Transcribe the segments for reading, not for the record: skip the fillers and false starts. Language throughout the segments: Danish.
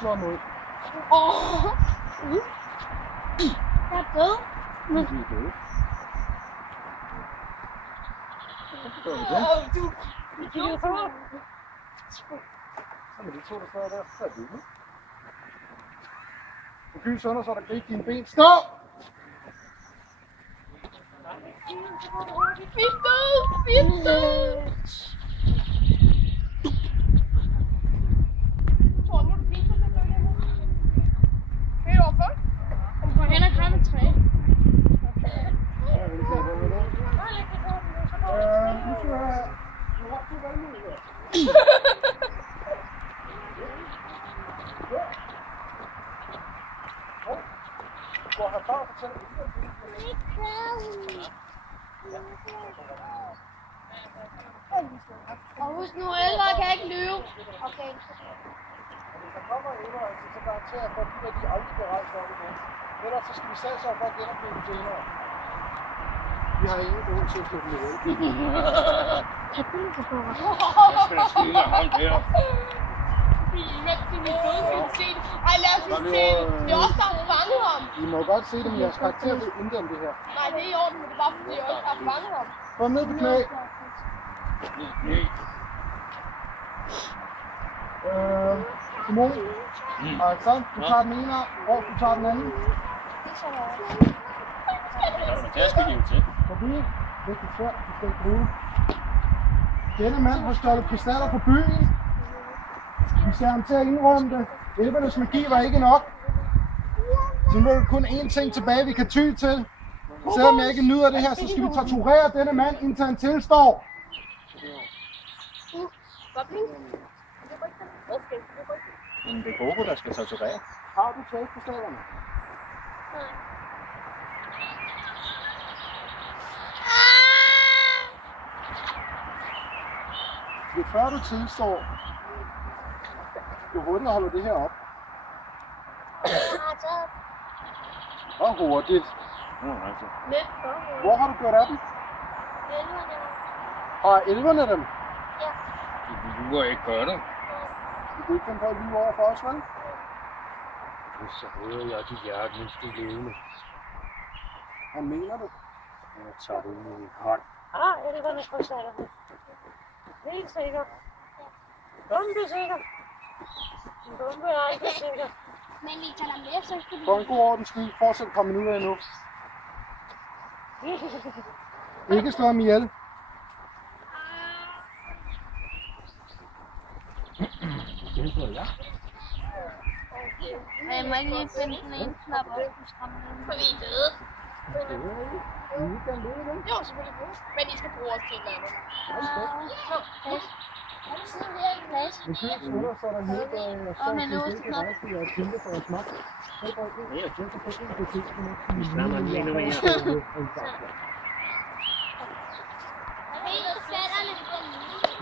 slå ham ud. Jeg er død. Vi er døde. Hvorfor gør vi det? Så med de to, der står der, så er det nu. Du kyser under, så der grib dine ben. Stå! Vi er døde! Vi er døde! Tror du, du fiser lidt derhjemme? Ved du hvorfor? Hun går hen og krammer et træ. Nu skal du have... Du har 2 valgmuligheder. Du går herfra og fortæller Og husk nu, ældre kan ikke lyve. Okay. Hvis der kommer indrejse, så garanterer jeg for, at de aldrig bliver rejst op igen. Ellers så skal vi satse over for at genopleve dem senere. Vi har ingen grund til at slå dem ihjel. Tag billede på mig. Jeg skal da skyde ham der. Vi er med til min blod, skal se det. Ej, lad os lige se det. Det er også der har fanget ham. I må godt se det, men jeres karakter ved intet om det her. Nej, det er i orden, men det er bare fordi, jeg også har fanget ham. Kom ned på knæ. Simon. Alexander, du tager den ene arm, og du tager den anden. Der skal de jo til. Forbi. Det er svært, du skal ikke bruge. Denne mand har stjålet krystaller fra byen. Vi ser ham til at indrømme det. Elvernes magi var ikke nok. Så nu er der kun én ting tilbage, vi kan ty til. Selvom jeg ikke nyder det her, så skal vi torturere denne mand, indtil han tilstår. Men det er Gogo, der skal torturere. Har du taget krystallerne? Jo før du tilstår, jo hurtigere holder det her op. Og hurtigt. Altså. Lidt for. Hvor har du gjort af dem? Har elverne dem? Du kan ikke gøre det. Du kan ikke finde på at lyve over for os, vel? Så hører jeg dit hjerte, mens du levende. Hvad mener du? Jeg tager det ud i hånd. Elverne krystaller. Helt sikkert. Bombe sikkert. Bombe er ikke sikkert. Men I tager dem med, så skal vi... For en god ordens skyld, fortsæt et par minutter endnu. Ikke slå ham ihjel. Jeg må ikke lige finde den ene knap op på skræmmen. For vi er døde. Jo, selvfølgelig. Men I skal bruge os til et eller andet. En fyrs under, så er der helt Og med låseknap. og kæmpe for at smage. Vi slammer den endnu mere.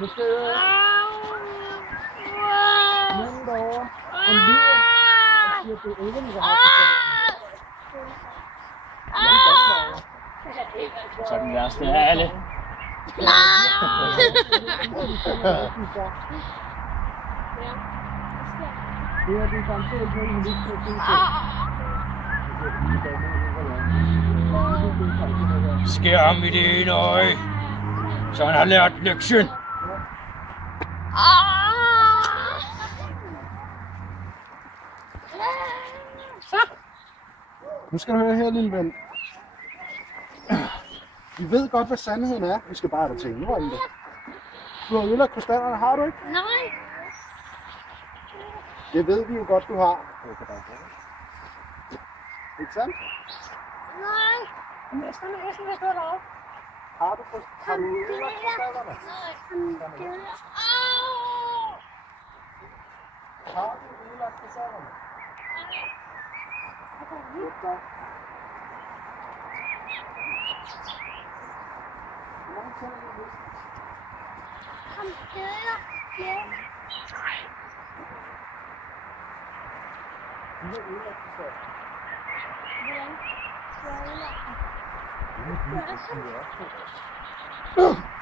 Nu skal jeg nogen derovre. En lyder. Jeg siger, det er elverne, der har Så er den værste af alle. Det er det garanteret ikke noget, hun ikke kan se. Skær ham i det ene øje, så han har lært lektion. Nu skal du høre her, lille ven. Vi ved godt, hvad sandheden er. Vi skal bare have dig til indrømme det. Du har ødelagt krystallerne, har du ikke? Nej. Det ved vi jo godt, du har. Ikke sandt? Nej. Næsten hvis du er deroppe. Har du ødelagt krystallerne? Har du ødelagt krystallerne? Hvor mange tænder er det? Kom, døder. Ja. Du har ødelagt krystallerne. Hvordan? Så ødelagt. Det er